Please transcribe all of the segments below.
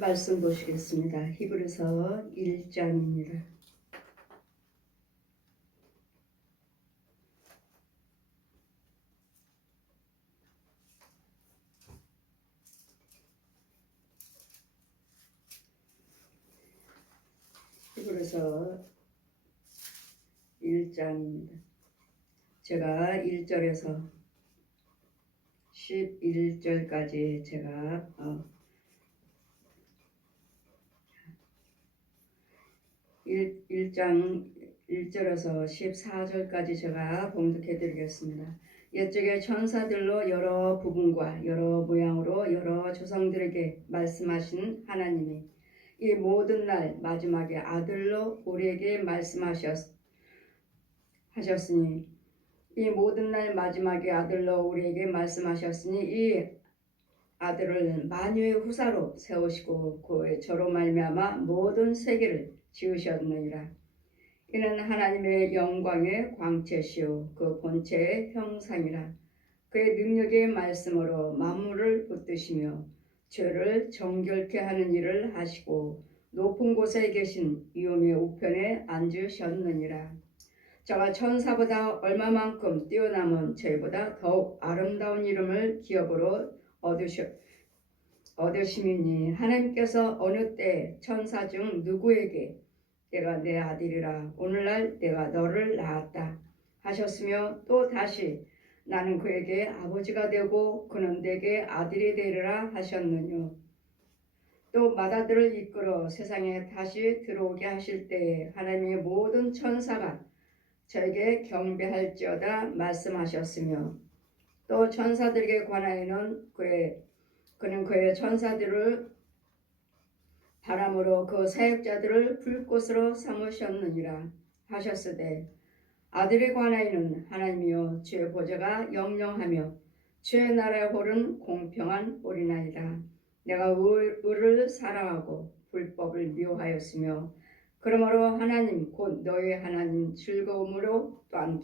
말씀 보시겠습니다. 히브리서 1장입니다. 히브리서 1장입니다. 제가 1절에서 11절까지 제가 1장 1절에서 14절까지 제가 봉독해 드리겠습니다. 옛적에 천사들로 여러 부분과 여러 모양으로 여러 조상들에게 말씀하신 하나님이 이 모든 날 마지막에 아들로 우리에게 말씀하셨으니 이 모든 날 마지막에 아들로 우리에게 말씀하셨으니 이 아들을 만유의 후사로 세우시고 그의 저로 말미암아 모든 세계를 지으셨느니라. 이는 하나님의 영광의 광채시요 그 본체의 형상이라. 그의 능력의 말씀으로 만물을 붙드시며 죄를 정결케 하는 일을 하시고 높은 곳에 계신 위엄의 우편에 앉으셨느니라. 저가 천사보다 얼마만큼 뛰어남은 저희보다 더욱 아름다운 이름을 기업으로 얻으심이니 하나님께서 어느 때 천사 중 누구에게 내가 내 아들이라 오늘날 내가 너를 낳았다 하셨으며 또 다시 나는 그에게 아버지가 되고 그는 내게 아들이 되리라 하셨느뇨. 또 맏아들을 이끌어 세상에 다시 들어오게 하실 때에 하나님의 모든 천사가 저에게 경배할지어다 말씀하셨으며 또 천사들에게 관하여는 그는 그의 천사들을 바람으로 그 사역자들을 불꽃으로 삼으셨느니라 하셨으되 아들에 관하여는 하나님이여 주의 보좌가 영영하며 주의 나라의 홀은 공평한 홀이나이다. 내가 의를 사랑하고 불법을 미워하였으며 그러므로 하나님 곧 너의 하나님 즐거움으로 또한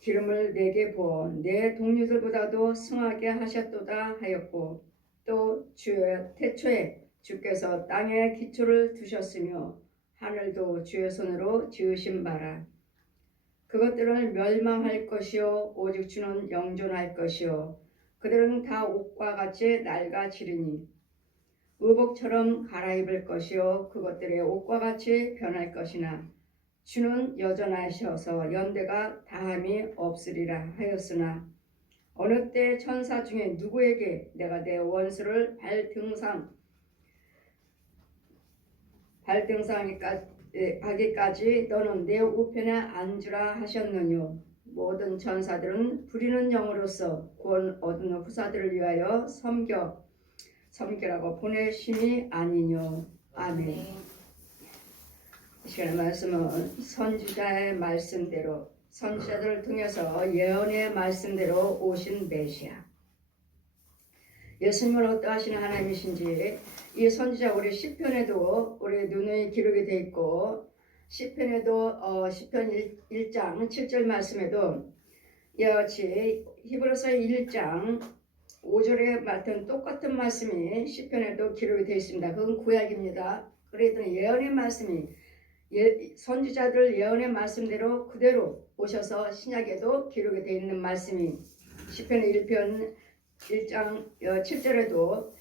기름을 내게 부어 내 동료들보다도 승하게 하셨도다 하였고 또 주의 태초에 주께서 땅에 기초를 두셨으며 하늘도 주의 손으로 지으신 바라. 그것들은 멸망할 것이요 오직 주는 영존할 것이요 그들은 다 옷과 같이 낡아지리니 의복처럼 갈아입을 것이요 그것들의 옷과 같이 변할 것이나 주는 여전하셔서 연대가 다함이 없으리라 하였으나 어느 때 천사 중에 누구에게 내가 내 원수를 발등상하기까지 너는 내 우편에 앉으라 하셨느뇨. 모든 천사들은 부리는 영으로서 구원 얻은 후사들을 위하여 섬기라고 보내심이 아니뇨. 아멘. 이 시간의 말씀은 선지자의 말씀대로 선지자들을 통해서 예언의 말씀대로 오신 메시아 예수님은 어떠하신 하나님이신지 이 선지자 우리 시편에도 우리 눈에 기록이 되어 있고 시편에도 시편 1장 7절 말씀에도 이와 같이 히브리서 1장 5절에 맡은 똑같은 말씀이 시편에도 기록이 되어 있습니다. 그건 구약입니다. 그래도 예언의 말씀이 선지자들 예언의 말씀대로 그대로 오셔서 신약에도 기록이 되어 있는 말씀이 시편의 1장 7절에도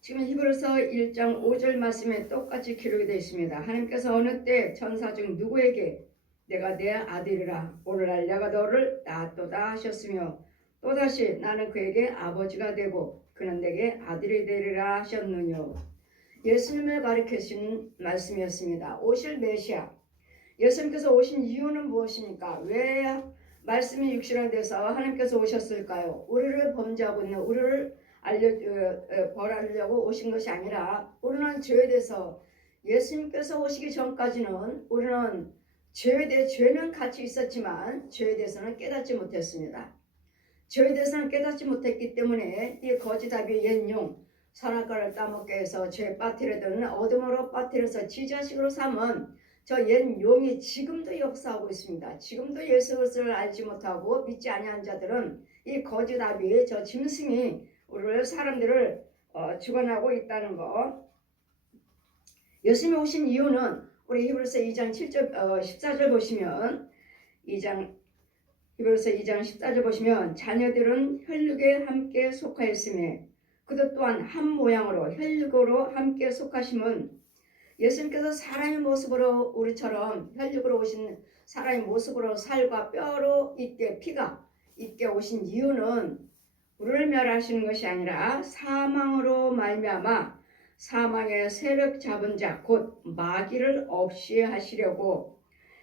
지금 히브리서 1장 5절 말씀에 똑같이 기록이 되어 있습니다. 하나님께서 어느 때 천사 중 누구에게 내가 내 아들이라 오늘날 내가 너를 낳았도다 하셨으며 또다시 나는 그에게 아버지가 되고 그는 내게 아들이 되리라 하셨느뇨. 예수님을 가리키신 말씀이었습니다. 오실 메시아 예수님께서 오신 이유는 무엇입니까? 왜 말씀이 육신화돼서 하나님께서 오셨을까요? 우리를 범죄하고 있는 우리를 벌하려고 오신 것이 아니라 우리는 죄에 대해서 예수님께서 오시기 전까지는 우리는 죄에 대해 죄는 같이 있었지만 죄에 대해서는 깨닫지 못했습니다. 죄에 대해서는 깨닫지 못했기 때문에 이 거짓 아비의 옛 용 선악과를 따먹게 해서 죄에 빠뜨리던 어둠으로 빠뜨려서 지자식으로 삼은 저 옛 용이 지금도 역사하고 있습니다. 지금도 예수를 알지 못하고 믿지 아니한 자들은 이 거짓 아비의 저 짐승이 우리를 사람들을 주관하고 있다는 거. 예수님이 오신 이유는 우리 히브리서 2장 7절 14절 보시면 히브리서 2장 14절 보시면 자녀들은 혈육에 함께 속하였으며 그도 또한 한 모양으로 혈육으로 함께 속하심은 예수님께서 사람의 모습으로 우리처럼 혈육으로 오신 사람의 모습으로 살과 뼈로 있게 피가 있게 오신 이유는 우리를 멸하시는 것이 아니라 사망으로 말미암아 사망의 세력 잡은 자 곧 마귀를 없이 하시려고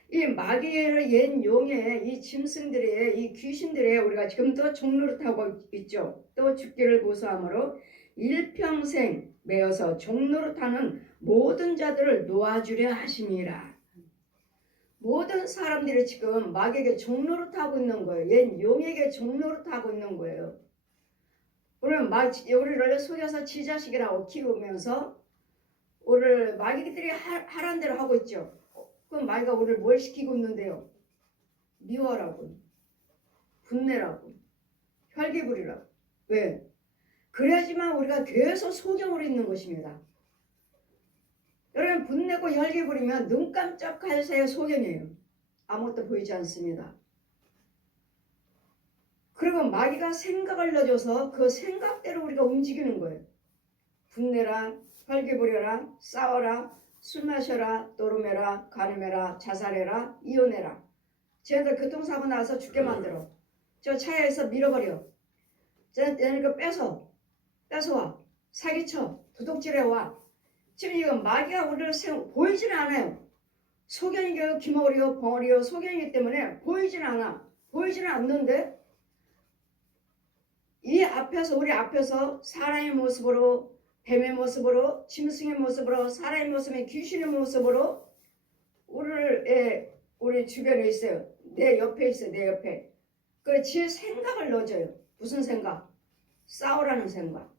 이 마귀의 옛 용의 이 짐승들의 이 귀신들의 우리가 지금도 종노릇하고 있죠. 또 죽기를 고소함으로 일평생 매어서 종노릇하는 모든 자들을 놓아주려 하심이라. 모든 사람들이 지금 마귀에게 종노릇하고 있는 거예요. 옛 용에게 종노릇하고 있는 거예요. 우리를 속여서 지 자식이라고 키우면서 우리를 마귀들이 하라는 대로 하고 있죠. 그럼 마귀가 우리를 뭘 시키고 있는데요? 미워라고, 분내라고, 혈기부리라고. 왜? 그래야지만 우리가 계속 소경으로 있는 것입니다. 여러분 분내고 혈기부리면 눈 깜짝할 새의 소경이에요. 아무것도 보이지 않습니다. 그리고 마귀가 생각을 넣어줘서 그 생각대로 우리가 움직이는 거예요. 분내라, 혈기부려라, 싸워라, 술 마셔라, 노름해라, 간음해라, 자살해라, 이혼해라. 쟤네들 교통사고 나서 죽게 만들어. 저 차에서 밀어버려. 쟤네들 그 뺏어와. 사기쳐. 도둑질해와. 지금 이거 마귀가 우리를 보이지는 않아요. 소견이고 기머리요 벙어리요 소견이기 때문에 보이지는 않아. 보이지는 않는데 우리 앞에서 사람의 모습으로, 뱀의 모습으로, 짐승의 모습으로, 사람의 모습에 귀신의 모습으로 우리 주변에 있어요. 내 옆에 있어요. 내 옆에. 그 지 생각을 넣어줘요. 무슨 생각? 싸우라는 생각,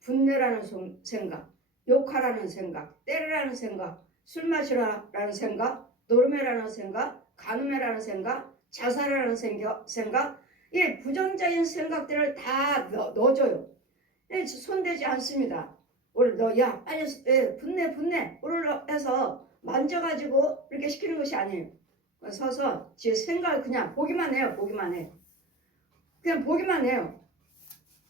분내라는 생각, 욕하라는 생각, 때리라는 생각, 술 마시라는 생각, 노름해라는 생각, 간음해라는 생각, 자살하라는 생각, 이 부정적인 생각들을 다 넣어줘요. 손대지 않습니다. 야 빨리 분내 우리를 해서 만져가지고 이렇게 시키는 것이 아니에요. 서서 제 생각을 그냥 보기만 해요. 그냥 보기만 해요.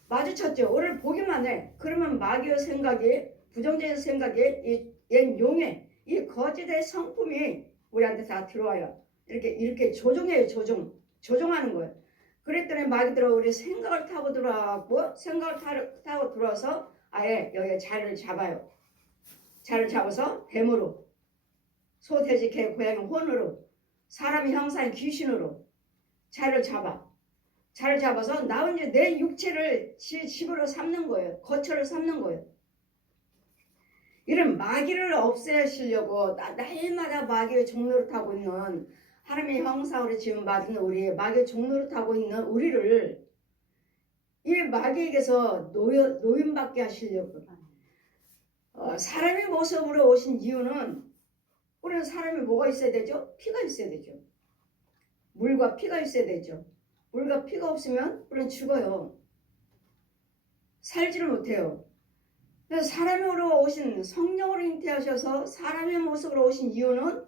마주쳤죠. 우리를 보기만 해. 그러면 마귀의 생각이, 부정적인 생각이 옛 용의 이 거짓의 성품이 우리한테 다 들어와요. 이렇게 조종해요. 조종하는 거예요. 그랬더니 마귀들은 우리 생각을 타고 들어와갖고 생각을 타고 들어와서 아예 여기에 자리를 잡아요. 자리를 잡아서 뱀으로, 소, 돼지, 개, 고양이, 혼으로, 사람의 형상의 귀신으로 자리를 잡아서 나 혼자 내 육체를 집으로 삼는 거예요. 거처를 삼는 거예요. 이런 마귀를 없애시려고 날마다 마귀의 종노릇하고 있는 하나님의 형상으로 지금 받은 우리 마귀의 종노릇하고 있는 우리를 이 마귀에게서 노임받게 하시려고 사람의 모습으로 오신 이유는 우리는 사람이 뭐가 있어야 되죠? 피가 있어야 되죠. 물과 피가 있어야 되죠. 물과 피가 없으면 우리는 죽어요. 살지를 못해요. 그래서 사람으로 오신 성령으로 잉태하셔서 사람의 모습으로 오신 이유는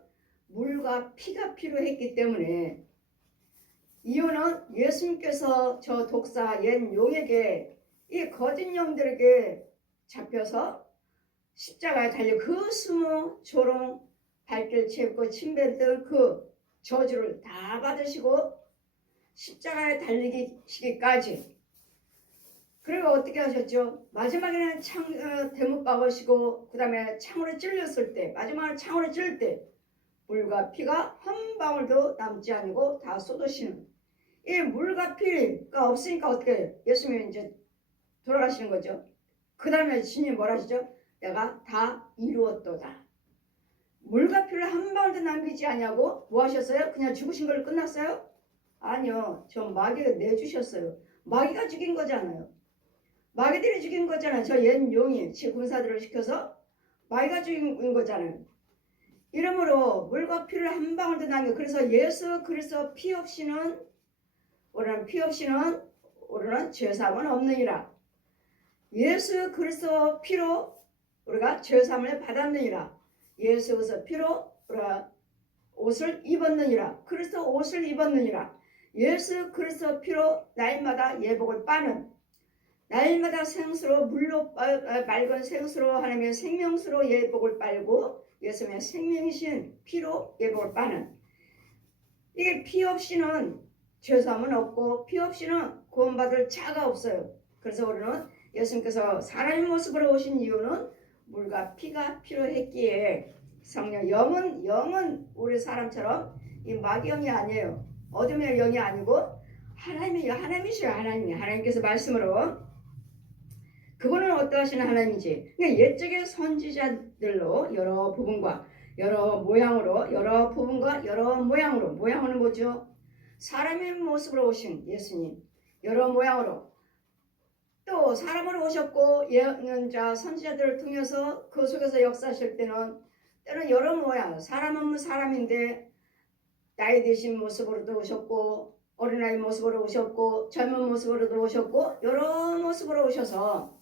물과 피가 필요했기 때문에 이유는 예수님께서 저 독사 옛 용에게 이 거짓 영들에게 잡혀서 십자가에 달려 그 수모 조롱 발길 채우고 침뱉던 그 저주를 다 받으시고 십자가에 달리시기까지 그리고 어떻게 하셨죠? 마지막에는 대못 박으시고 그 다음에 창으로 찔렸을 때 마지막에 창으로 찔릴 때 물과 피가 한 방울도 남지 아니고 다 쏟으시는 이 물과 피가 없으니까 어떻게 해요? 예수님이 이제 돌아가시는 거죠. 그 다음에 주님이 뭐라 하시죠? 내가 다 이루었도다. 물과 피를 한 방울도 남기지 아니하고 뭐 하셨어요? 그냥 죽으신 걸로 끝났어요? 아니요. 저 마귀가 내주셨어요. 마귀가 죽인 거잖아요. 마귀들이 죽인 거잖아요. 저 옛 용이 지 군사들을 시켜서 마귀가 죽인 거잖아요. 이러므로 물과 피를 한 방울도 남겨. 그래서 예수 그리스도 피 없이는 우리는 죄사함은 없느니라. 예수 그리스도 피로 우리가 죄사함을 받았느니라. 예수 그리스도 피로 우리가 옷을 입었느니라. 그리스도 옷을 입었느니라. 예수 그리스도 피로 날마다 예복을 빠는, 날마다 생수로 물로 맑은 생수로 하나님의 생명수로 예복을 빨고 예수님의 생명이신 피로 예복을 빠는, 이게 피 없이는 죄사함은 없고 피 없이는 구원받을 자가 없어요. 그래서 우리는 예수님께서 사람의 모습으로 오신 이유는 물과 피가 필요했기에, 성령 영은 우리 사람처럼 이 마귀영이 아니에요. 어둠의 영이 아니고 하나님이셔요. 하나님께서 말씀으로, 그분은 어떠하신 하나님인지, 그러니까 옛적의 선지자들로 여러 부분과 여러 모양으로, 여러 부분과 여러 모양으로, 모양은 뭐죠? 사람의 모습으로 오신 예수님, 여러 모양으로 또 사람으로 오셨고, 예언자 선지자들을 통해서 그 속에서 역사하실 때는 여러 모양, 사람은 사람인데 나이 드신 모습으로도 오셨고, 어린아이 모습으로 오셨고, 젊은 모습으로도 오셨고, 여러 모습으로 오셔서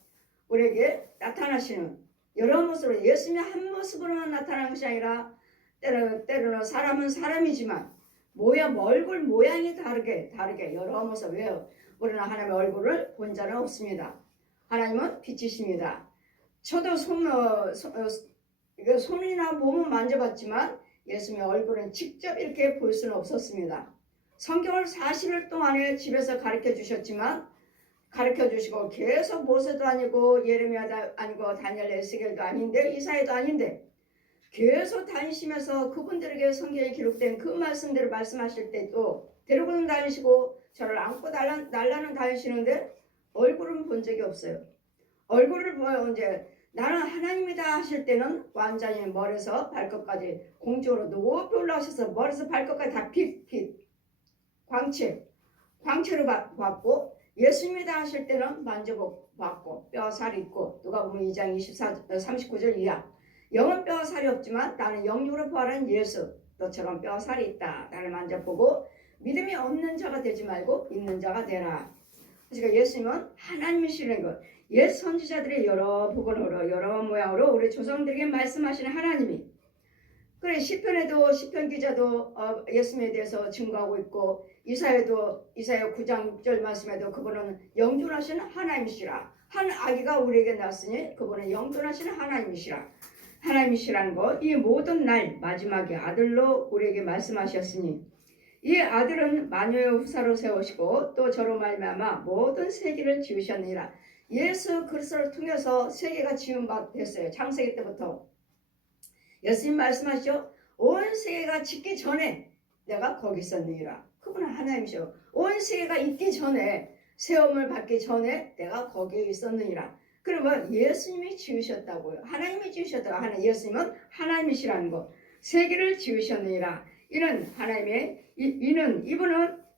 우리에게 나타나시는, 여러 모습으로, 예수님의 한 모습으로만 나타나는 것이 아니라 때로는 사람은 사람이지만 얼굴 모양이 다르게 여러 모습. 왜요? 우리는 하나님의 얼굴을 본 자는 없습니다. 하나님은 빛이십니다. 저도 손이나 몸은 만져봤지만 예수님의 얼굴은 직접 이렇게 볼 수는 없었습니다. 성경을 40일 동안에 집에서 가르쳐 주셨지만, 가르쳐 주시고 계속 모세도 아니고 예레미야도 아니고 다니엘 에스겔도 아닌데 이사야도 아닌데 계속 다니시면서 그분들에게 성경에 기록된 그 말씀대로 말씀하실 때도 데리고는 다니시고 저를 안고 날라는 다니시는데 얼굴은 본 적이 없어요. 얼굴을 보여 이제 나는 하나님이다 하실 때는 완전히 머리에서 발끝까지 공중으로 높이 올라오셔서 머리에서 발끝까지 다 빛 광채로 받고, 예수님이다 하실 때는 만져받고 뼈 살이 있고, 누가 보면 2장 39절 이하, 영은 뼈 살이 없지만 나는 영육으로 부활한 예수, 너처럼 뼈 살이 있다. 나를 만져보고 믿음이 없는 자가 되지 말고 있는 자가 되라. 그러니까 예수님은 하나님이시는 것, 옛 선지자들의 여러 부분으로 여러 모양으로 우리 조상들에게 말씀하시는 하나님이, 그래 시편에도 시편 기자도 예수님에 대해서 증거하고 있고, 이사야 9장 6절 말씀에도 그분은 영존하시는 하나님이시라. 한 아기가 우리에게 낳았으니 그분은 영존하시는 하나님이시라는 것, 이 모든 날 마지막에 아들로 우리에게 말씀하셨으니, 이 아들은 마녀의 후사로 세우시고 또 저로 말미암아 모든 세계를 지으셨느니라. 예수 그리스도를 통해서 세계가 지은 바 됐어요. 창세기 때부터 예수님 말씀하시죠. 온 세계가 짓기 전에 내가 거기 있었느니라. 그분은 하나님이셔. 온 세계가 있기 전에, 세움을 받기 전에 내가 거기에 있었느니라. 그러면 예수님이 지으셨다고요. 하나님이 지으셨다고. 예수님은 하나님이시라는 거. 세계를 지으셨느니라. 이분은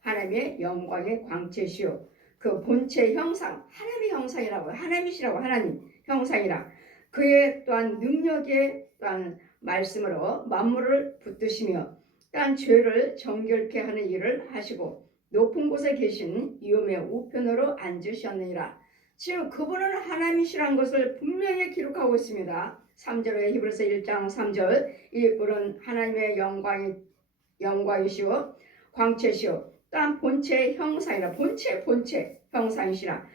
하나님의 영광의 광채시요, 그 본체 형상, 하나님의 형상이라고요. 하나님이시라고. 하나님 형상이라. 그의 또한 능력의 또한 말씀으로 만물을 붙드시며 또한 죄를 정결케 하는 일을 하시고 높은 곳에 계신 이음의 우편으로 앉으셨느니라. 지금 그분은 하나님이시라는 것을 분명히 기록하고 있습니다. 3절에 히브리서 1장 3절, 이분은 하나님의 영광이시오 광채시오 또한 본체 형상이라. 본체 형상이시라.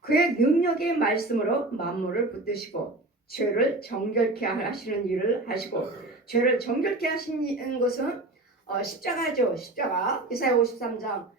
그의 능력의 말씀으로 만물을 붙드시고 죄를 정결케 하시는 일을 하시고, 죄를 정결케 하시는 것은 십자가죠. 십자가. 이사야 53장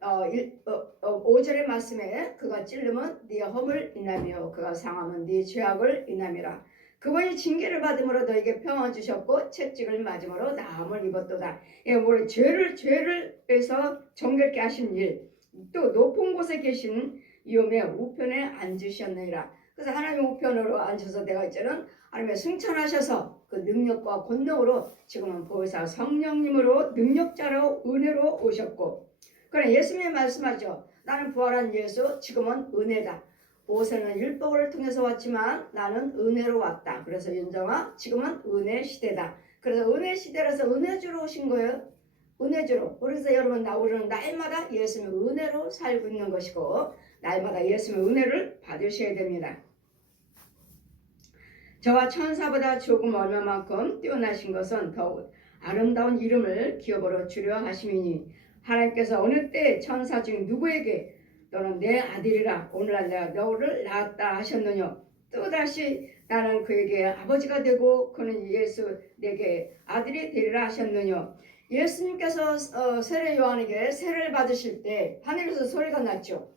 5절의 말씀에 그가 찔르면 네 허물 인하며 그가 상하면 네 죄악을 인함이라. 그분이 징계를 받음으로 너에게 평안 주셨고 채찍을 맞음으로 나음을 입었도다. 우리 죄를 해서 정결케 하신 일, 또 높은 곳에 계신 이음의 우편에 앉으셨느니라. 그래서 하나님의 우편으로 앉아서 내가 이제는 하나님의 승천하셔서 그 능력과 권능으로 지금은 보혜사 성령님으로 능력자로 은혜로 오셨고, 그래 예수님이 말씀하죠. 나는 부활한 예수, 지금은 은혜다. 모세는 율법을 통해서 왔지만 나는 은혜로 왔다. 그래서 윤정아, 지금은 은혜 시대다. 그래서 은혜 시대라서 은혜주로 오신 거예요. 은혜주로. 그래서 여러분, 우리는 날마다 예수님의 은혜로 살고 있는 것이고, 날마다 예수님의 은혜를 받으셔야 됩니다. 저와 천사보다 조금 얼마만큼 뛰어나신 것은 더욱 아름다운 이름을 기업으로 주려 하심이니 하나님께서 어느 때 천사 중 누구에게 너는 내 아들이라 오늘날 내가 너를 낳았다 하셨느냐 또다시 나는 그에게 아버지가 되고 그는 예수 내게 아들이 되리라 하셨느냐. 예수님께서 세례 요한에게 세례를 받으실 때 하늘에서 소리가 났죠.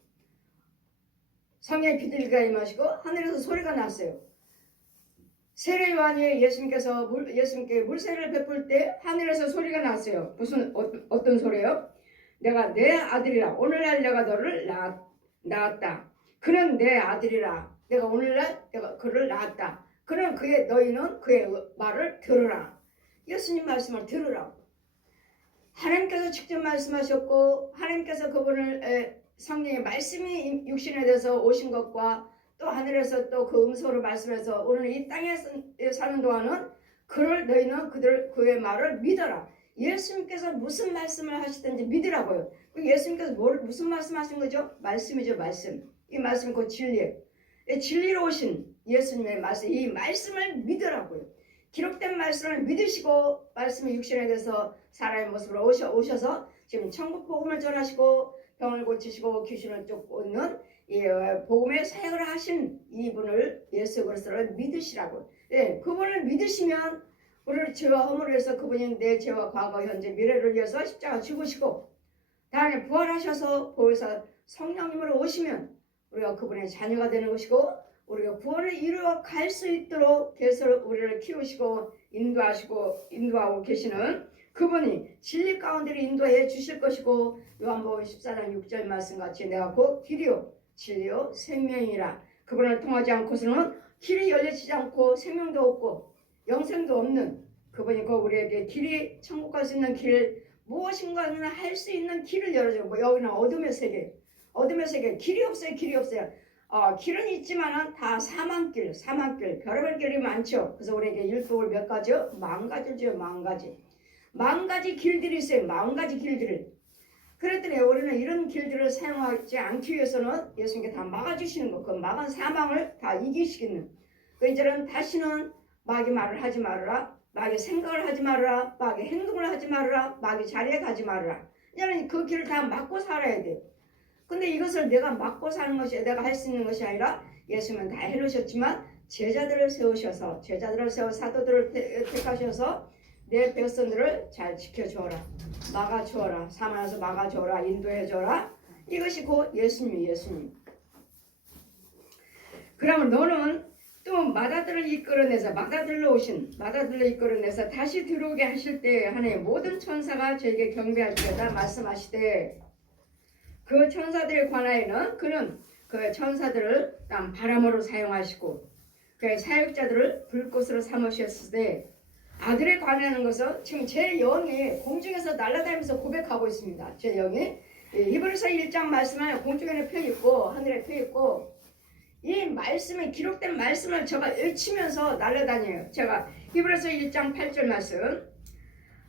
성령의 비둘기가 임하시고 하늘에서 소리가 났어요. 세례 요한이 예수님께 물세례를 베풀 때 하늘에서 소리가 났어요. 어떤 소리요? 내가 내 아들이라 오늘날 내가 너를 낳았다. 그는 내 아들이라 내가 오늘날 내가 그를 낳았다. 그는 너희는 그의 말을 들으라. 예수님 말씀을 들으라. 하나님께서 직접 말씀하셨고 하나님께서 그분을 성령의 말씀이 육신에 대해서 오신 것과 또 하늘에서 또 그 음성으로 말씀해서 오늘 이 땅에 사는 동안은 너희는 그의 말을 믿어라. 예수님께서 무슨 말씀을 하시든지 믿으라고요. 예수님께서 무슨 말씀 하신 거죠? 말씀이죠, 말씀. 이 말씀이 곧 진리예요. 진리로 오신 예수님의 말씀, 이 말씀을 믿으라고요. 기록된 말씀을 믿으시고 말씀이 육신에 대해서 사람의 모습으로 오셔서 지금 천국 복음을 전하시고 병을 고치시고 귀신을 쫓는 이 복음의 사역을 하신 이분을 예수 그리스도를 믿으시라고요. 네, 그분을 믿으시면 우리를 죄와 허물을 위해서 그분이 내 죄와 과거, 현재, 미래를 위해서 십자가 죽으시고 다음에 부활하셔서 보혜사 성령님으로 오시면 우리가 그분의 자녀가 되는 것이고 우리가 구원을 이루어 갈 수 있도록 계속 우리를 키우시고 인도하고 계시는 그분이 진리 가운데를 인도해 주실 것이고 요한복음 14장 6절 말씀같이 내가 곧 길이요 진리요 생명이라 그분을 통하지 않고서는 길이 열려지지 않고 생명도 없고 영생도 없는 그분이 곧 우리에게 길이 천국 갈 수 있는 길 무엇인가는 할 수 있는 길을 열어주고 여기는 어둠의 세계 길이 없어요. 길은 있지만은 다 사망길 별의별 길이 많죠. 그래서 우리에게 율법을 몇 가지요? 10,000가지를 줘요. 10,000가지 10,000가지 길들이 있어요. 40,000가지 길들을. 그랬더니 우리는 이런 길들을 사용하지 않기 위해서는 예수님께 다 막아주시는 거. 그 막은 사망을 다 이기시키는. 이제는 다시는 마귀 말을 하지 말아라. 마귀 생각을 하지 말아라. 마귀 행동을 하지 말아라. 마귀 자리에 가지 말아라. 이제는 그 길을 다 막고 살아야 돼요. 근데 이것을 내가 막고 사는 것이 내가 할 수 있는 것이 아니라 예수님은 다 해놓으셨지만 제자들을 세워 사도들을 택하셔서 내 백성들을 잘 지켜주어라. 막아주어라. 사만해서 막아주어라. 인도해주어라. 이것이 곧 예수님. 그러면 너는 또 마다들을 이끌어내서 다시 들어오게 하실 때 하나님 모든 천사가 저에게 경배할지어다 말씀하시되 그 천사들에 관하여는 그는 그 천사들을 바람으로 사용하시고 그 사역자들을 불꽃으로 삼으셨을 때 아들에 관하는 것은 지금 제 영이 공중에서 날아다니면서 고백하고 있습니다. 제 영이 히브리서 1장 말씀은 공중에 펴있고 하늘에 펴있고 이 말씀이 기록된 말씀을 제가 외치면서 날아다녀요. 제가 히브리서 1장 8절 말씀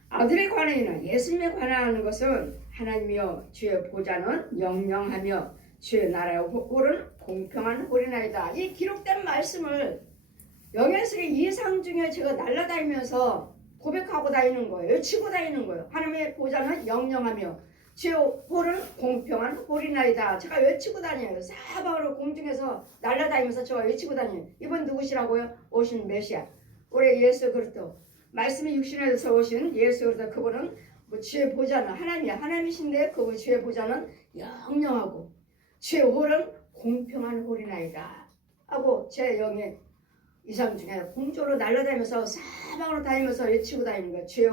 아들에 관하여는 예수님에 관하는 것은 하나님이여 주의 보좌는 영영하며 주의 나라의 홀은 공평한 홀이나이다. 이 기록된 말씀을 영예스의 이상 중에 제가 날아다니면서 고백하고 다니는 거예요. 외치고 다니는 거예요. 하나님의 보좌는 영영하며 주의 홀은 공평한 홀이나이다. 제가 외치고 다녀요. 사방으로 공중에서 날아다니면서 제가 외치고 다녀요. 이분 누구시라고요? 오신 메시아 우리 예수 그리스도 말씀이 육신에서 오신 예수 그리스도 그분은 주의 보좌는 하나님이신데 그분 주의 보좌는 영영하고 주의 홀은 공평한 홀이나이다 하고 제 영의 이상 중에 공중으로 날아다니면서 사방으로 다니면서 외치고 다니는 거예요. 주의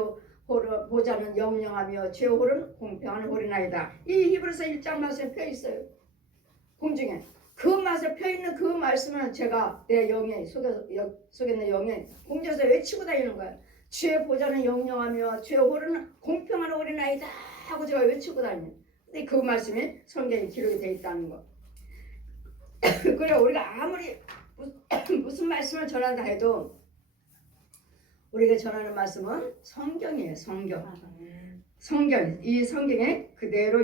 보좌는 영영하며 주의 홀은 공평한 홀이나이다. 이 히브리서 1장 말씀에 펴 있어요. 공중에 그 말씀에 펴 있는 그 말씀을 제가 내 영에 속에 있는 영에 공중에서 외치고 다니는 거예요. 주의 보좌는 영영하며 주의 홀은 공평한 홀이나이다 하고 제가 외치고 다녀요. 근데 그 말씀이 성경에 기록이 되어 있다는 거. 그래 우리가 아무리 무슨 말씀을 전한다 해도 우리가 전하는 말씀은 성경이에요. 성경. 이 성경에 그대로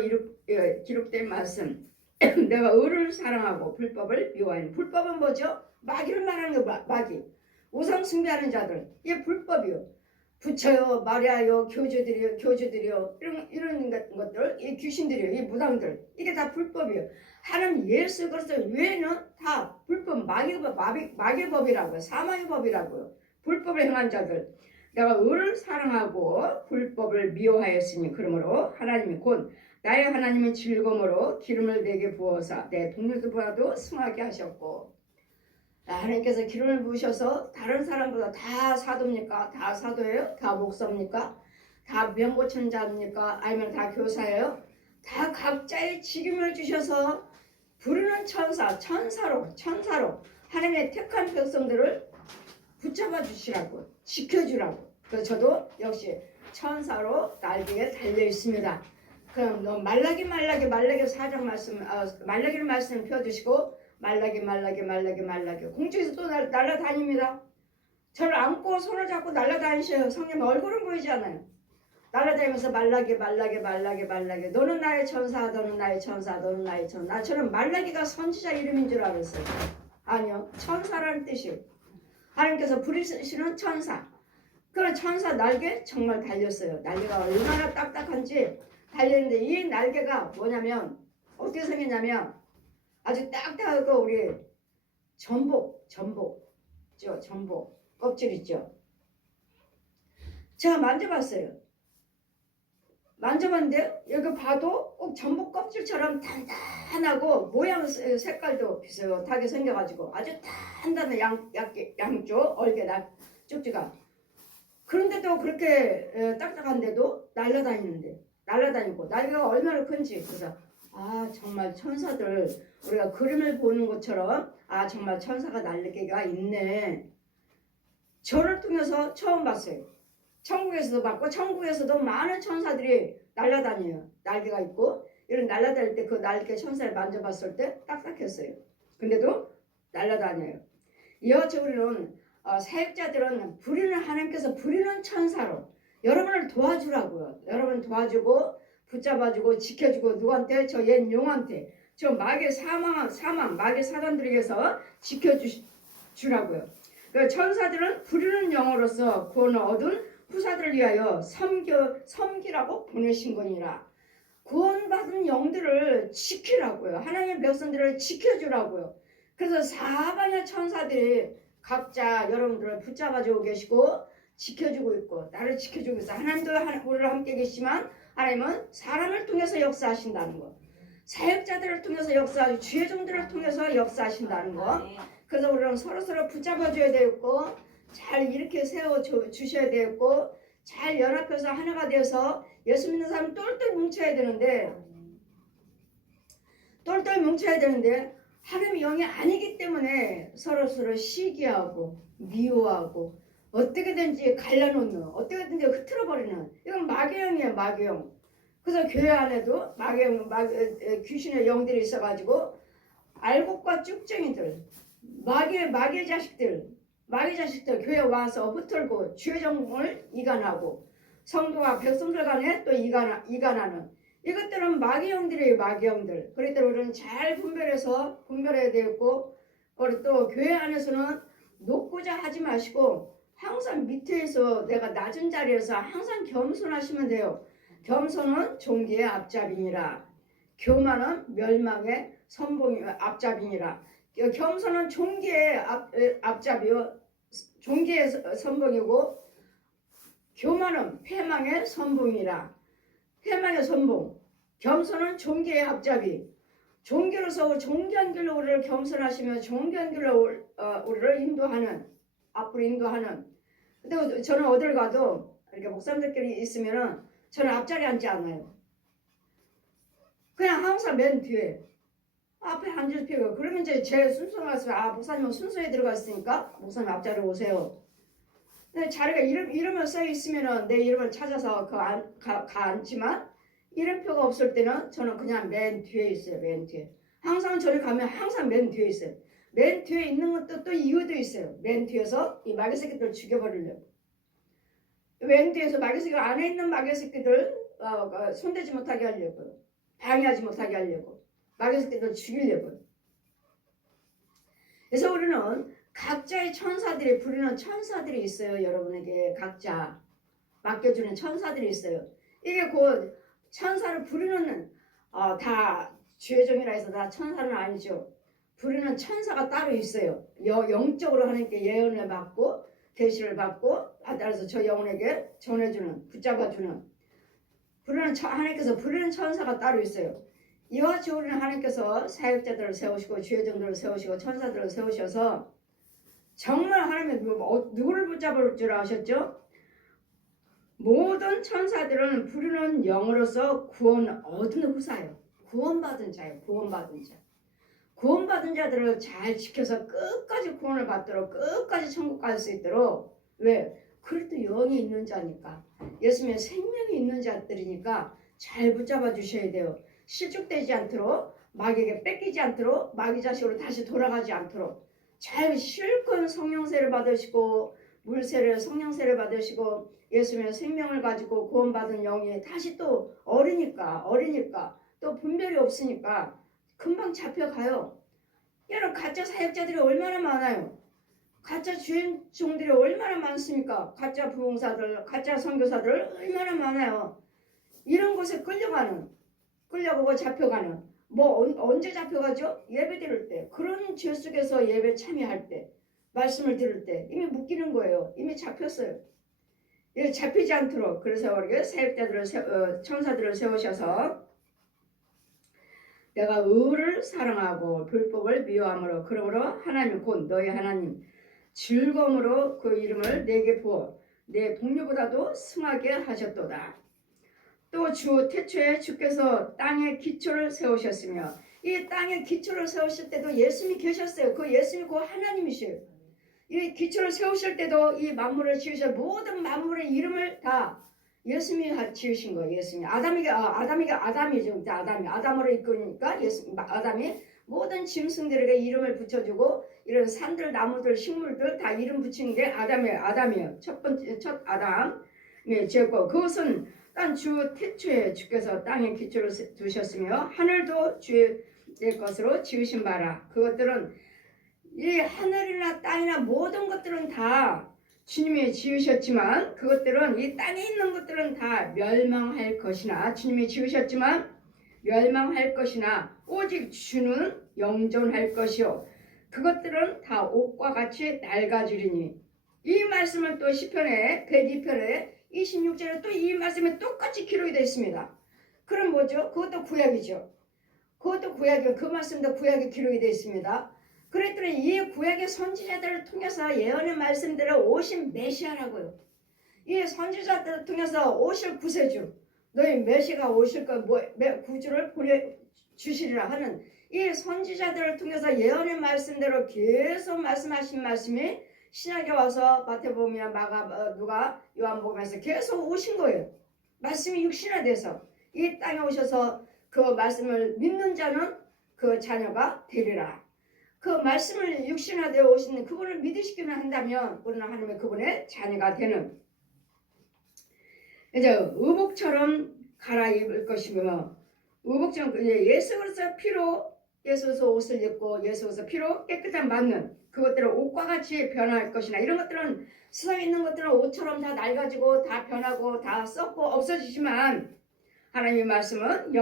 기록된 말씀. 내가 의를 사랑하고 불법을 미워하니. 불법은 뭐죠? 마귀를 말하는 거. 마귀. 우상 숭배하는 자들. 이게 불법이요. 부처요, 마리아요, 교주들이요, 이런 것들, 이 귀신들이요, 이 무당들, 이게 다 불법이요. 하나님 예수 그리스도 외에는 다 불법, 마귀의 법이라고요. 사망의 법이라고요. 불법을 행한 자들. 내가 의를 사랑하고 불법을 미워하였으니 그러므로 하나님이 곧 나의 하나님의 즐거움으로 기름을 내게 부어서 내 동료들보다도 승하게 하셨고. 하나님께서 기름을 부으셔서 다른 사람보다 다 사도입니까? 다 사도예요? 다 목사입니까? 다 병 고치는 자입니까? 아니면 다 교사예요? 다 각자의 직임을 주셔서 부르는 천사로 하나님의 택한 백성들을 붙잡아 주시라고, 지켜주라고. 그래서 저도 역시 천사로 날개에 달려 있습니다. 그럼 너 말라기 4장 말씀, 말라기를 말씀 펴주시고 말라기 공중에서 또 날아다닙니다. 저를 안고 손을 잡고 날아다니셔요. 성령 얼굴은 보이지 않아요. 날아다니면서 말라기 너는 나의 천사, 너는 나의 천사, 너는 나의 천사. 나처럼 말라기가 선지자 이름인 줄 알았어요. 아니요, 천사라는 뜻이에요. 하나님께서 부르시는 천사. 그런 천사 날개 정말 달렸어요. 날개가 얼마나 딱딱한지 달렸는데, 이 날개가 뭐냐면 어떻게 생겼냐면 아주 딱딱하고 우리 전복 껍질 있죠. 제가 만져봤는데 여기 봐도 꼭 전복 껍질처럼 단단하고 모양 색깔도 비슷하게 생겨가지고 아주 단단한 양쪽 얼개 쭉쭉한. 그런데도 그렇게 딱딱한데도 날아다니고 날개가 얼마나 큰지. 그래서 정말 천사들, 우리가 그림을 보는 것처럼 정말 천사가 날개가 있네. 저를 통해서 처음 봤어요. 천국에서도 봤고 천국에서도 많은 천사들이 날아다녀요. 날개가 있고 이런 날아다닐 때 그 날개 천사를 만져봤을 때 딱딱했어요. 근데도 날아다녀요. 이와 같이 우리는 사역자들은 하나님께서 부리는 천사로 여러분을 도와주라고요. 여러분 도와주고 붙잡아주고 지켜주고, 누구한테? 저 옛 용한테, 저 마귀의 마귀의 사단들에게서 지켜주라고요. 그 천사들은 부르는 영으로서 구원을 얻은 후사들을 위하여 섬기라고 보내신 거니라. 구원받은 영들을 지키라고요. 하나님의 백성들을 지켜주라고요. 그래서 사방의 천사들이 각자 여러분들을 붙잡아주고 계시고 지켜주고 있고, 나를 지켜주고 있어. 하나님도 우리를 함께 계시지만 하나님은 사람을 통해서 역사하신다는 거, 사역자들을 통해서 역사하시고 주의 종들을 통해서 역사하신다는 거. 그래서 우리는 서로 붙잡아줘야 되겠고, 잘 이렇게 세워주셔야 되겠고, 잘 연합해서 하나가 되어서 예수 믿는 사람 똘똘 뭉쳐야 되는데 하나님의 영이 아니기 때문에 서로 시기하고 미워하고 어떻게든지 갈라놓는, 어떻게든지 흐트러버리는, 이건 마귀영이에요. 마귀영. 그래서 교회 안에도 귀신의 영들이 있어가지고 알곡과 쭉쟁이들, 마귀의 자식들 교회 와서 붙들고 주의 종을 이간하고 성도와 백성들 간에 또 이간하는, 이것들은 마귀영들이에요. 마귀영들. 그렇기 때문에 우리는 잘 분별해야 되겠고, 그리고 또 교회 안에서는 높고자 하지 마시고 항상 밑에서, 내가 낮은 자리에서 항상 겸손하시면 돼요. 겸손은 종기의 앞잡이니라. 교만은 멸망의 앞잡이니라. 겸손은 종기의 앞잡이요, 종기의 선봉이고, 교만은 패망의 선봉이라. 패망의 선봉. 겸손은 종기의 앞잡이. 종교로서 종교한 길로 우리를 겸손하시며 종교한 길로 우리를 앞으로 인도하는. 근데 저는 어딜 가도 이렇게 목사님들끼리 있으면은 저는 앞자리에 앉지 않아요. 그냥 항상 맨 뒤에 앞에 앉을 필요가. 그러면 이제 제 순서가 왔으면 목사님은 순서에 들어갔으니까 목사님 앞자리에 오세요. 근데 자리가 이름만 써 있으면은 내 이름을 찾아서 앉지만 이름표가 없을 때는 저는 그냥 맨 뒤에 있어요. 맨 뒤에. 항상 저리 가면 항상 맨 뒤에 있어요. 맨 뒤에 있는 것도 또 이유도 있어요. 맨 뒤에서 이 마귀 새끼들 죽여버리려고. 맨 뒤에서 마귀 새끼, 안에 있는 마귀 새끼들 손대지 못하게 하려고, 방해하지 못하게 하려고. 마귀 새끼들 죽이려고. 그래서 우리는 각자의 천사들이 부리는 천사들이 있어요. 여러분에게 각자 맡겨주는 천사들이 있어요. 이게 곧 천사를 부리는 다 주의 종이라 해서 다 천사는 아니죠. 부리는 천사가 따로 있어요. 영적으로 하나님께 예언을 받고 계시를 받고 따라서 저 영혼에게 전해주는 붙잡아주는 하나님께서 부리는 천사가 따로 있어요. 이와 같이 우리는 하나님께서 사역자들을 세우시고 주의 종들을 세우시고 천사들을 세우셔서 정말 하나님은 누구를 붙잡을 줄 아셨죠? 모든 천사들은 부르는 영으로서 구원 얻은 후사예요. 구원받은 자예요. 구원받은 자. 구원받은 자들을 잘 지켜서 끝까지 구원을 받도록 끝까지 천국 갈 수 있도록 왜? 그래도 영이 있는 자니까 예수님의 생명이 있는 자들이니까 잘 붙잡아 주셔야 돼요. 실족되지 않도록 마귀에게 뺏기지 않도록 마귀 자식으로 다시 돌아가지 않도록 잘 실컷 성령세를 받으시고 물세를 성령세를 받으시고 예수님의 생명을 가지고 구원받은 영이 다시 또 어리니까 또 분별이 없으니까 금방 잡혀가요. 여러분 가짜 사역자들이 얼마나 많아요. 가짜 주인종들이 얼마나 많습니까. 가짜 부흥사들 가짜 선교사들 얼마나 많아요. 이런 곳에 끌려가고 잡혀가는 언제 잡혀가죠? 예배 드릴 때 그런 죄 속에서 예배 참여할 때 말씀을 들을 때 이미 묶이는 거예요. 이미 잡혔어요. 잡히지 않도록 그래서 우리가 사역자들을 천사들을 세우셔서 내가 의를 사랑하고 불법을 미워함으로 그러므로 하나님 곧 너희 하나님 즐거움으로 그 이름을 내게 부어 내 동료보다도 승하게 하셨도다. 또 주 태초에 주께서 땅의 기초를 세우셨으며 이 땅의 기초를 세우실 때도 예수님이 계셨어요. 그 예수님이 그 하나님이셔요. 이 기초를 세우실 때도 이 만물을 지으셔 모든 만물의 이름을 다 예수님이 지으신 거예요. 예수님이 아담이죠. 아담으로 이끄니까 아담이 모든 짐승들에게 이름을 붙여주고 이런 산들 나무들 식물들 다 이름 붙이는 게 아담이에요. 첫 아담 지었고 그것은 딴 주 태초에 주께서 땅에 기초를 두셨으며 하늘도 주의 것으로 지으신 바라. 그것들은 이 하늘이나 땅이나 모든 것들은 다 주님이 지으셨지만 그것들은 이 땅에 있는 것들은 다 멸망할 것이나 주님이 지으셨지만 멸망할 것이나 오직 주는 영존할 것이요 그것들은 다 옷과 같이 낡아지리니. 이 말씀은 또 시편의 102편에 26절에 또 이 말씀이 똑같이 기록이 되어 있습니다. 그럼 뭐죠? 그것도 구약이죠. 그것도 구약이요. 그 말씀도 구약에 기록이 되어 있습니다. 그랬더니 이 구약의 선지자들을 통해서 예언의 말씀대로 오신 메시아라고요. 이 선지자들을 통해서 오실 구세주, 너희 메시아가 오실 거 구주를 보내주시리라 하는 이 선지자들을 통해서 예언의 말씀대로 계속 말씀하신 말씀이 신약에 와서 마태복음이나 누가 요한복음에서 계속 오신 거예요. 말씀이 육신화돼서 이 땅에 오셔서 그 말씀을 믿는 자는 그 자녀가 되리라. 그 말씀을 육신화되어 오시는 그분을 믿으시기만 한다면 우리는 하나님의 그분의 자녀가 되는 이제 의복처럼 갈아입을 것이며 의복처럼 예수 그리스도의 피로 예수에서 옷을 입고 예수에서 피로 깨끗한 맞는 그것들은 옷과 같이 변할 것이나 이런 것들은 세상에 있는 것들은 옷처럼 다 낡아지고 다 변하고 다 썩고 없어지지만 하나님의 말씀은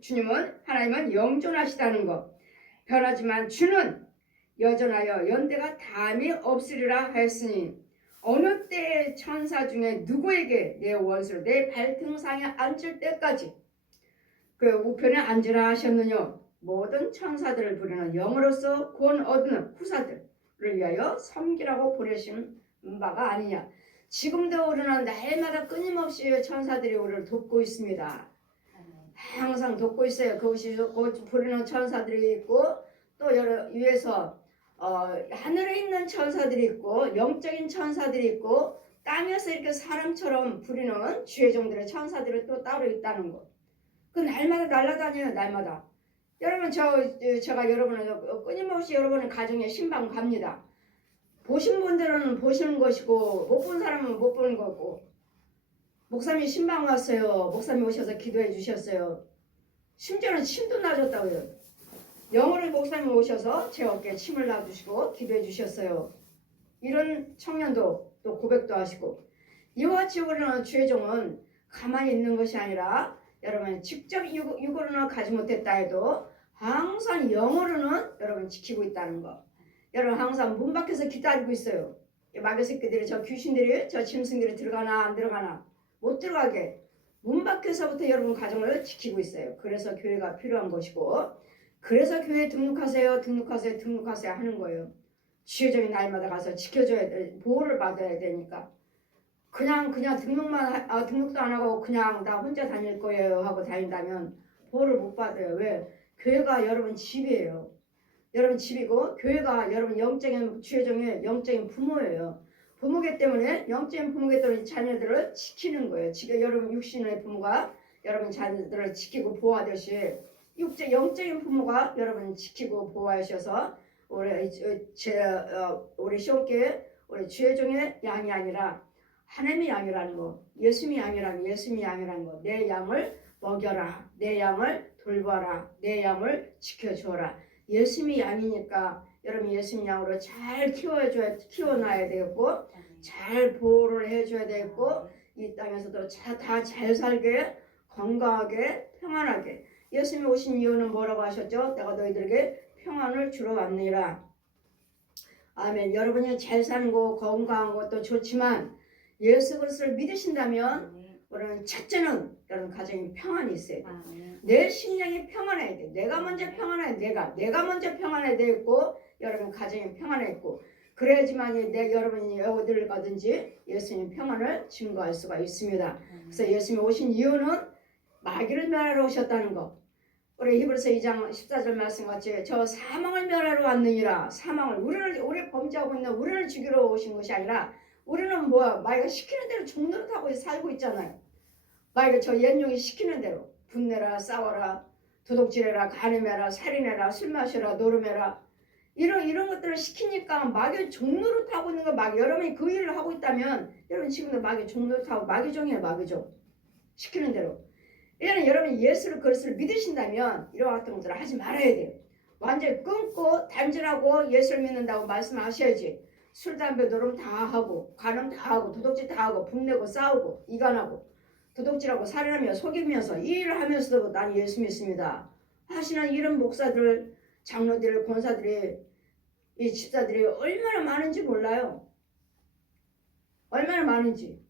주님은 하나님은 영존하시다는 것 변하지만 주는 여전하여 연대가 다함이 없으리라 하였으니 어느 때의 천사 중에 누구에게 내 원수로 내 발등상에 앉을 때까지 그 우편에 앉으라 하셨느냐. 모든 천사들을 부르는 영으로서 구원 얻는 후사들을 위하여 섬기라고 보내신 바가 아니냐. 지금도 우리는 날마다 끊임없이 천사들이 우리를 돕고 있습니다. 항상 돕고 있어요. 그것이 부르는 천사들이 있고 또 여러 위에서 하늘에 있는 천사들이 있고 영적인 천사들이 있고 땅에서 이렇게 사람처럼 부리는 주의 종들의 천사들이 또 따로 있다는 것. 그 날마다 날아다녀요. 날마다. 여러분 제가 여러분을 끊임없이 여러분의 가정에 신방 갑니다. 보신 분들은 보시는 것이고 못 본 사람은 못 보는 거고 목사님 신방 왔어요. 목사님 오셔서 기도해 주셨어요. 심지어는 침도 놔줬다고요. 영어로 목사님 오셔서 제 어깨에 침을 놔주시고 기도해 주셨어요. 이런 청년도 또 고백도 하시고, 이와 같이 우리는 주의 종은 가만히 있는 것이 아니라 여러분 직접 육으로는 가지 못했다 해도 항상 영어로는 여러분 지키고 있다는 거. 여러분 항상 문 밖에서 기다리고 있어요. 마귀 새끼들이, 저 귀신들이, 저 짐승들이 들어가나 안 들어가나 못 들어가게 문 밖에서부터 여러분 가정을 지키고 있어요. 그래서 교회가 필요한 것이고, 그래서 교회에 등록하세요 하는 거예요. 주의 종이 날마다 가서 지켜줘야 돼, 보호를 받아야 되니까. 그냥 등록도 안 하고 그냥 나 혼자 다닐 거예요 하고 다닌다면 보호를 못 받아요. 왜? 교회가 여러분 집이에요. 여러분 집이고, 교회가 여러분 영적인 주의 종의 영적인 부모예요. 부모기 때문에, 영적인 부모기 때문에 자녀들을 지키는 거예요. 지금 여러분 육신의 부모가 여러분 자녀들을 지키고 보호하듯이 영적인 부모가 여러분 지키고 보호하셔서 우리 시온교회 우리 주의 종의 양이 아니라 하나님의 양이라는 거, 예수님의 양이라는 거, 내 양을 먹여라, 내 양을 돌봐라, 내 양을 지켜줘라. 예수님이 양이니까 여러분 예수님 양으로 잘 키워놔야 되겠고, 잘 보호를 해줘야 되겠고, 이 땅에서도 다 잘 살게, 건강하게, 평안하게. 예수님이 오신 이유는 뭐라고 하셨죠? 내가 너희들에게 평안을 주러 왔느니라. 아멘. 여러분이 잘 사는 거, 건강한 것도 좋지만 예수 그리스도를 믿으신다면 우리는 첫째는 여러분 가정에 평안이 있어야 돼. 내 심령이 평안해야 돼. 내가 먼저 평안해야 돼. 내가 먼저 평안해야 되고, 여러분 가정이 평안했고, 그래야지만 여러분이 어디를 가든지 예수님 평안을 증거할 수가 있습니다. 그래서 예수님이 오신 이유는 마귀를 멸하러 오셨다는 거. 우리 히브리서 2장 14절 말씀같이 저 사망을 멸하러 왔느니라. 사망을, 우리를 범죄하고 있는 우리를 죽이러 오신 것이 아니라, 우리는 마귀가 시키는 대로 종노릇하고 살고 있잖아요. 마귀가 저 옛용이 시키는 대로 분내라, 싸워라, 도둑질해라, 간음해라, 살인해라, 술 마셔라, 노름해라, 이런 것들을 시키니까 마귀 종노릇하고 있는 거. 마귀, 여러분이 그 일을 하고 있다면 여러분 지금도 마귀 종노릇하고 마귀종이에요. 마귀종 시키는 대로. 이제는 여러분이 예수를 그리스도를 믿으신다면 이와 같은 것들을 하지 말아야 돼요. 완전히 끊고 단절하고 예수를 믿는다고 말씀하셔야지. 술, 담배, 노름 다 하고, 간음 다 하고, 도둑질 다 하고, 분내고 싸우고, 이간하고, 도둑질하고, 살인하며 속이면서 이 일을 하면서도 난 예수 믿습니다 하시는 이런 목사들, 장로들, 권사들이, 이 집사들이 얼마나 많은지 몰라요. 얼마나 많은지.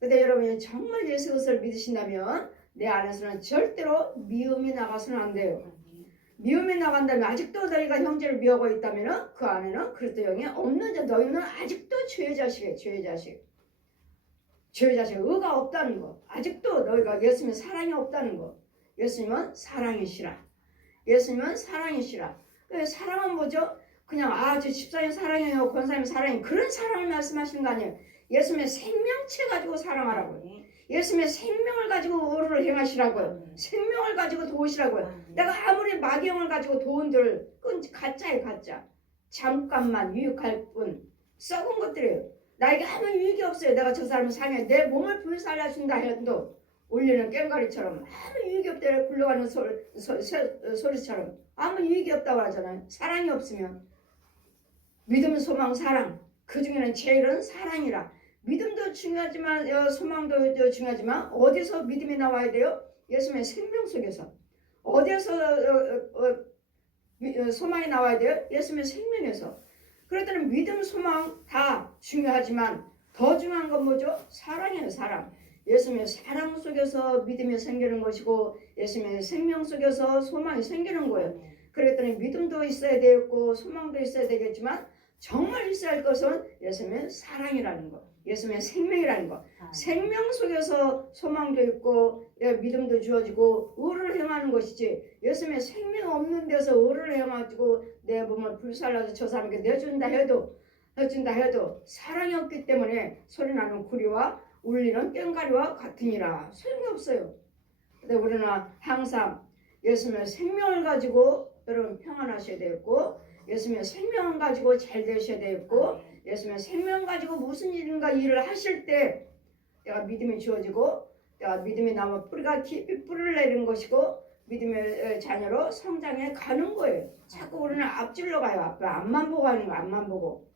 근데 여러분이 정말 예수 그리스도를 믿으신다면 내 안에서는 절대로 미움이 나가서는 안 돼요. 미움이 나간다면, 아직도 너희가 형제를 미워하고 있다면 그 안에는 그리스도 영이 없는 자, 너희는 아직도 죄의 자식이에요. 죄의 자식, 의가 없다는 거. 아직도 너희가 예수님의 사랑이 없다는 거. 예수님은 사랑이시라. 사랑은 뭐죠? 그냥 저 집사님 사랑해요, 권사님 사랑해요, 그런 사랑을 말씀하시는 거 아니에요. 예수님의 생명체 가지고 사랑하라고요. 예수님의 생명을 가지고 의를 행하시라고요. 생명을 가지고 도우시라고요. 내가 아무리 마귀영을 가지고 도운들, 그건 가짜예요. 가짜. 잠깐만 유익할 뿐 썩은 것들이에요. 나에게 아무 유익이 없어요. 내가 저 사람을 상해 내 몸을 불살라준다 해도 울리는 꽹과리처럼 아무 유익이 없대요. 굴러가는 소리처럼 아무 유익이 없다고 하잖아요. 사랑이 없으면. 믿음, 소망, 사랑, 그 중에는 제일은 사랑이라. 믿음도 중요하지만 소망도 중요하지만 어디서 믿음이 나와야 돼요? 예수님의 생명 속에서. 어디서 소망이 나와야 돼요? 예수님의 생명에서. 그랬더니 믿음, 소망 다 중요하지만 더 중요한 건 뭐죠? 사랑이에요. 사랑. 예수님의 사랑 속에서 믿음이 생기는 것이고, 예수님의 생명 속에서 소망이 생기는 거예요. 그랬더니 믿음도 있어야 되겠고 소망도 있어야 되겠지만 정말 있어야 할 것은 예수님의 사랑이라는 거, 예수님의 생명이라는 거. 생명 속에서 소망도 있고 믿음도 주어지고 의를 행하는 것이지, 예수님의 생명 없는 데서 의를 행하고 내 몸을 불살라서 저 사람에게 내준다 해도 사랑이 없기 때문에 소리나는 구리와 울리는 꽹과리와 같으니라. 소용이 없어요. 근데 우리는 항상 예수님의 생명을 가지고 여러분 평안하셔야 되겠고, 예수님의 생명 가지고 잘 되셔야 되겠고, 예수님의 생명 가지고 무슨 일인가 일을 하실 때 내가 믿음이 주어지고, 내가 믿음이 나면 뿌리가 깊이 뿌리를 내리는 것이고, 믿음의 자녀로 성장해 가는 거예요. 자꾸 우리는 앞질러 가요. 앞만 보고 하는 거, 앞만 보고.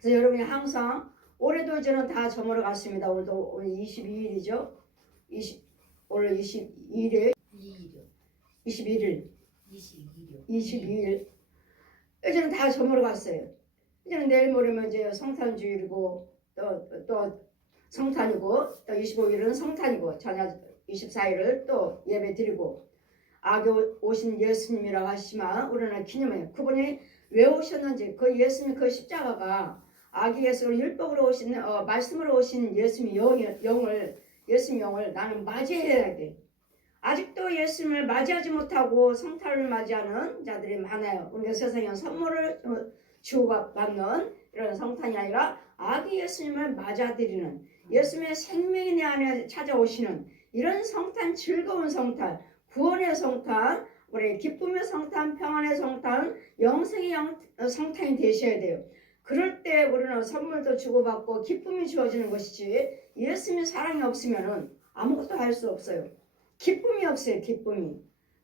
그래서 여러분이 항상 올해도 이제는 다 저물어 갔습니다. 오늘 22일이죠. 오늘 22일에 21일 22일 이제는 다 저물어 갔어요. 이제는 내일 모레면 이제 성탄주일이고 또 성탄이고 또 25일은 성탄이고 저녁 24일을 또 예배 드리고 악에 오신 예수님이라고 하시지만 우리는 기념해요. 그분이 왜 오셨는지 그 예수님 그 십자가가 악의 예수로 율법으로 오신 말씀으로 오신 예수님의 예수님 영을 나는 맞이해야 돼. 아직도 예수님을 맞이하지 못하고 성탄을 맞이하는 자들이 많아요. 우리가 세상에 선물을 주고받는 이런 성탄이 아니라 아기 예수님을 맞아들이는 예수님의 생명이 내 안에 찾아오시는 이런 성탄, 즐거운 성탄, 구원의 성탄, 우리 기쁨의 성탄, 평안의 성탄, 영생의 성탄이 되셔야 돼요. 그럴 때 우리는 선물도 주고받고 기쁨이 주어지는 것이지 예수님의 사랑이 없으면 아무것도 할 수 없어요. 기쁨이 없어요. 기쁨이.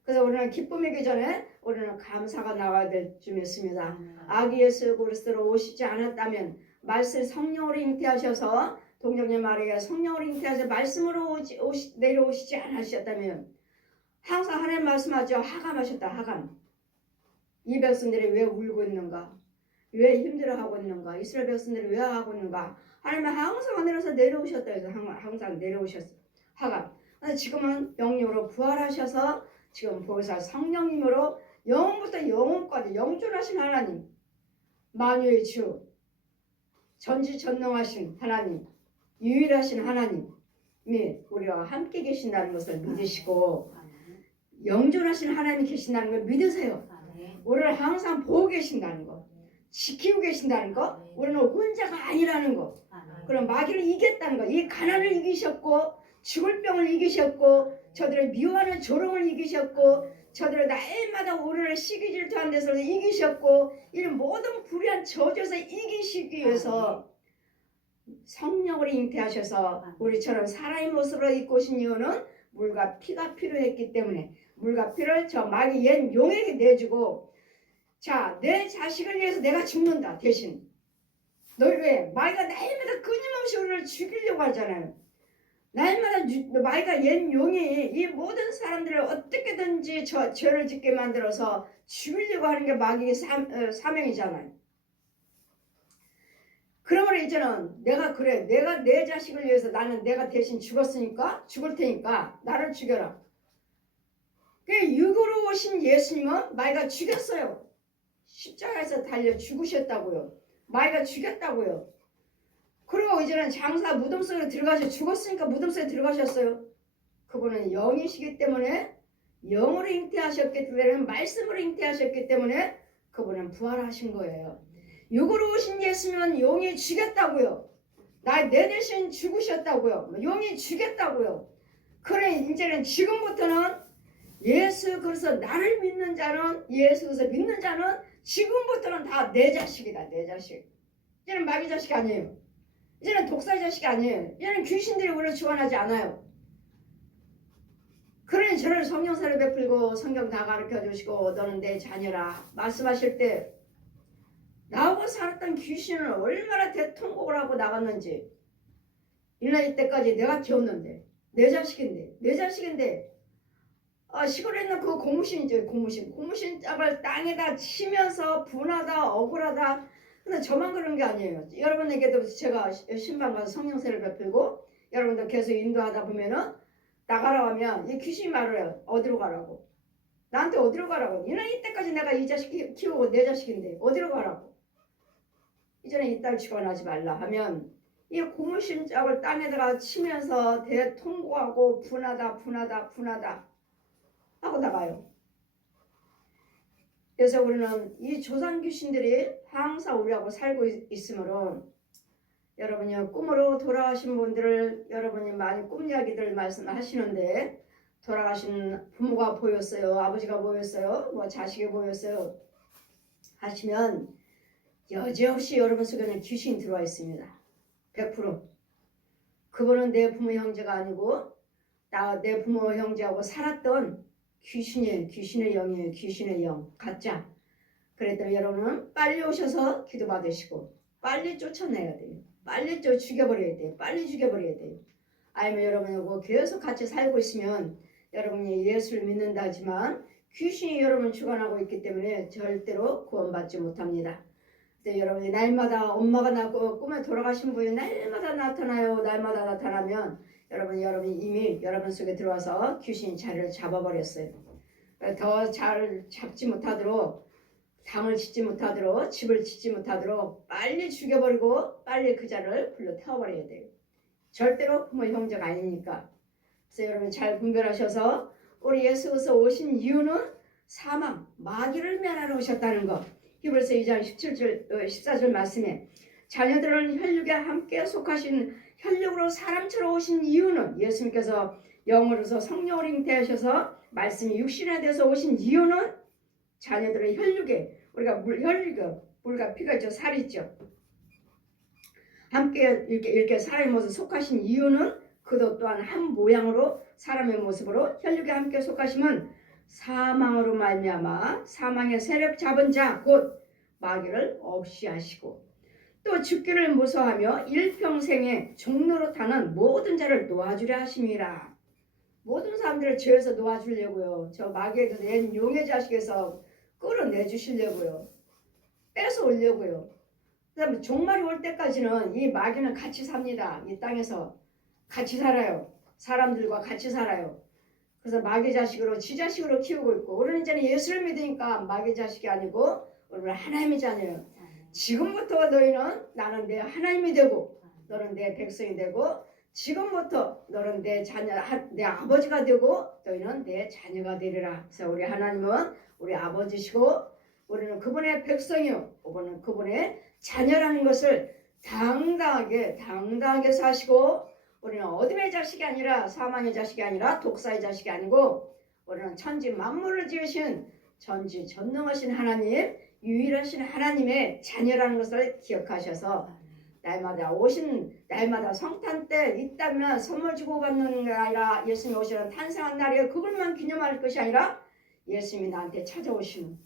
그래서 우리는 기쁨이기 전에 우리는 감사가 나와야 될 줄 믿습니다. 아기 예수 그리스도로 오시지 않았다면 말씀 성령으로 잉태하셔서 동정녀 마리아 성령으로 잉태하셔서 말씀으로 내려오시지 않으셨다면 항상 하나님 말씀하죠. 하감하셨다. 하감. 이 백성들이 왜 울고 있는가? 왜 힘들어하고 있는가? 이스라엘 백성들이 왜 하고 있는가? 하나님은 항상 하늘에서 내려오셨다 해서 항상 내려오셨어요. 하감. 지금은 영육으로 부활하셔서 지금 보혜사 성령님으로 영원부터 영원까지 영존하신 하나님, 만유의 주, 전지전능하신 하나님, 유일하신 하나님이 우리와 함께 계신다는 것을 믿으시고 영존하신 하나님이 계신다는 걸 믿으세요. 우리를 항상 보고 계신다는 것, 지키고 계신다는 것, 우리는 혼자가 아니라는 것, 그럼 마귀를 이겼다는 것, 이 가난을 이기셨고 죽을 병을 이기셨고 저들의 미워하는 조롱을 이기셨고 저들의 날마다 우리를 시기 질투한 데서 이기셨고 이런 모든 불의한 저주에서 이기시기 위해서 성령으로 잉태하셔서 우리처럼 사람의 모습으로 입고 오신 이유는 물과 피가 필요했기 때문에 물과 피를 저 마귀 옛 용에게 내주고 자, 내 자식을 위해서 내가 죽는다 대신 너희 왜 마귀가 날마다 끊임없이 우리를 죽이려고 하잖아요. 날마다 마귀가 옛 용이 이 모든 사람들을 어떻게든지 죄를 짓게 만들어서 죽이려고 하는 게 마귀의 사명이잖아요. 그러므로 이제는 내가 내 자식을 위해서 나는 내가 대신 죽었으니까 죽을 테니까 나를 죽여라. 그 육으로 오신 예수님은 마귀가 죽였어요. 십자가에서 달려 죽으셨다고요. 마귀가 죽였다고요. 그리고 이제는 장사 무덤 속에 들어가셔 죽었으니까 무덤 속에 들어가셨어요. 그분은 영이시기 때문에 영으로 잉태하셨기 때문에 말씀으로 잉태하셨기 때문에 그분은 부활하신 거예요. 육으로 오신 예수님은 용이 죽였다고요. 내 대신 죽으셨다고요. 용이 죽였다고요. 그래 이제는 지금부터는 예수 그래서 나를 믿는 자는 예수 그래서 믿는 자는 지금부터는 다 내 자식이다. 내 자식. 이제는 마귀 자식 아니에요. 이제는 독사의 자식이 아니에요. 이제는 귀신들이 우리를 주관하지 않아요. 그러니 저를 성령사를 베풀고 성경 다 가르쳐 주시고 너는 내 자녀라 말씀하실 때 나하고 살았던 귀신을 얼마나 대통곡을 하고 나갔는지 1년 때까지 내가 키웠는데 내 자식인데 시골에 있는 그 고무신이죠. 고무신 짝을 땅에다 치면서 분하다 억울하다. 근데 저만 그런 게 아니에요. 여러분에게도 제가 신방 가서 성령세를 베풀고 여러분들 계속 인도하다 보면은 나가라고 하면 이 귀신이 말을 해요. 어디로 가라고. 나한테 어디로 가라고. 이때까지 내가 이 자식 키우고 내 자식인데 어디로 가라고. 이전에 이 딸 죽어나지 말라 하면 이 고무신 짝을 땅에다가 치면서 대통곡하고 분하다 하고 나가요. 그래서 우리는 이 조상 귀신들이 항상 우리하고 살고 있으므로 여러분이 꿈으로 돌아가신 분들을 여러분이 많이 꿈 이야기들 말씀하시는데 돌아가신 부모가 보였어요. 아버지가 보였어요. 뭐 자식이 보였어요. 하시면 여지없이 여러분 속에는 귀신이 들어와 있습니다. 100%. 그분은 내 부모 형제가 아니고 내 부모 형제하고 살았던 귀신의 영이에요. 귀신의 영 가짜. 그랬더니 여러분은 빨리 오셔서 기도 받으시고 빨리 쫓아내야 돼요. 빨리 죽여버려야 돼요. 빨리 죽여버려야 돼요. 아니면 여러분하고 계속 같이 살고 있으면 여러분이 예수를 믿는다 하지만 귀신이 여러분을 주관하고 있기 때문에 절대로 구원받지 못합니다. 그래서 여러분이 날마다 엄마가 낳고 꿈에 돌아가신 분이 날마다 나타나요. 날마다 나타나면 여러분이 이미 여러분 속에 들어와서 귀신이 자리를 잡아버렸어요. 더 잘 잡지 못하도록 당을 짓지 못하도록 집을 짓지 못하도록 빨리 죽여버리고 빨리 그 자를 불러 태워버려야 돼요. 절대로 부모 형제가 아니니까. 그래서 여러분 잘 분별하셔서 우리 예수께서 오신 이유는 사망, 마귀를 면하러 오셨다는 것. 히브리서 2장 17절, 14절 말씀에 자녀들은 혈육에 함께 속하신 혈육으로 사람처럼 오신 이유는 예수님께서 영으로서 성령으로 잉태하셔서 말씀이 육신에 대해서 오신 이유는 자녀들의 혈육에 우리가 혈육, 물과 피가 있죠. 살이 있죠. 함께 이렇게 사람의 모습 속하신 이유는 그도 또한 한 모양으로 사람의 모습으로 혈육에 함께 속하심은 사망으로 말미암아 사망의 세력 잡은 자 곧 마귀를 없이 하시고 또 죽기를 무서워하며 일평생에 종로로 타는 모든 자를 놓아주려 하심이라. 모든 사람들을 죄에서 놓아주려고요. 저 마귀에서 낸 용의 자식에서 끌어내주시려고요. 뺏어오려고요. 그다음에 종말이 올 때까지는 이 마귀는 같이 삽니다. 이 땅에서 같이 살아요. 사람들과 같이 살아요. 그래서 마귀 자식으로 지 자식으로 키우고 있고 우리는 이제는 예수를 믿으니까 마귀 자식이 아니고 우리는 하나님의 자녀예요. 지금부터 너희는 나는 내 하나님이 되고 너는 내 백성이 되고 지금부터 너는 내 자녀, 내 아버지가 되고 너희는 내 자녀가 되리라. 그래서 우리 하나님은 우리 아버지시고 우리는 그분의 백성이요. 우리는 그분의 자녀라는 것을 당당하게 사시고 우리는 어둠의 자식이 아니라 사망의 자식이 아니라 독사의 자식이 아니고 우리는 천지 만물을 지으신 전지전능하신 하나님 유일하신 하나님의 자녀라는 것을 기억하셔서 날마다 성탄 때 있다면 선물 주고 받는 게 아니라 예수님이 오시는 탄생한 날에 그것만 기념할 것이 아니라 예수님이 나한테 찾아오시는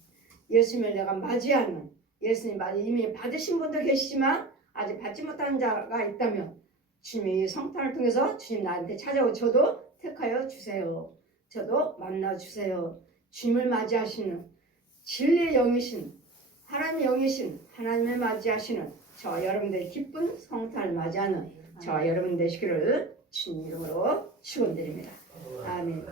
예수님을 내가 맞이하는 예수님 이미 받으신 분도 계시지만 아직 받지 못한 자가 있다면 주님이 성탄을 통해서 주님 나한테 찾아오 저도 택하여 주세요. 저도 만나 주세요. 주님을 맞이하시는 진리의 영이신 하나님의 영이신 하나님을 맞이하시는 저 여러분들의 기쁜 성탄을 맞이하는 저 여러분 되시기를 주님 이름으로 축원드립니다. 아멘.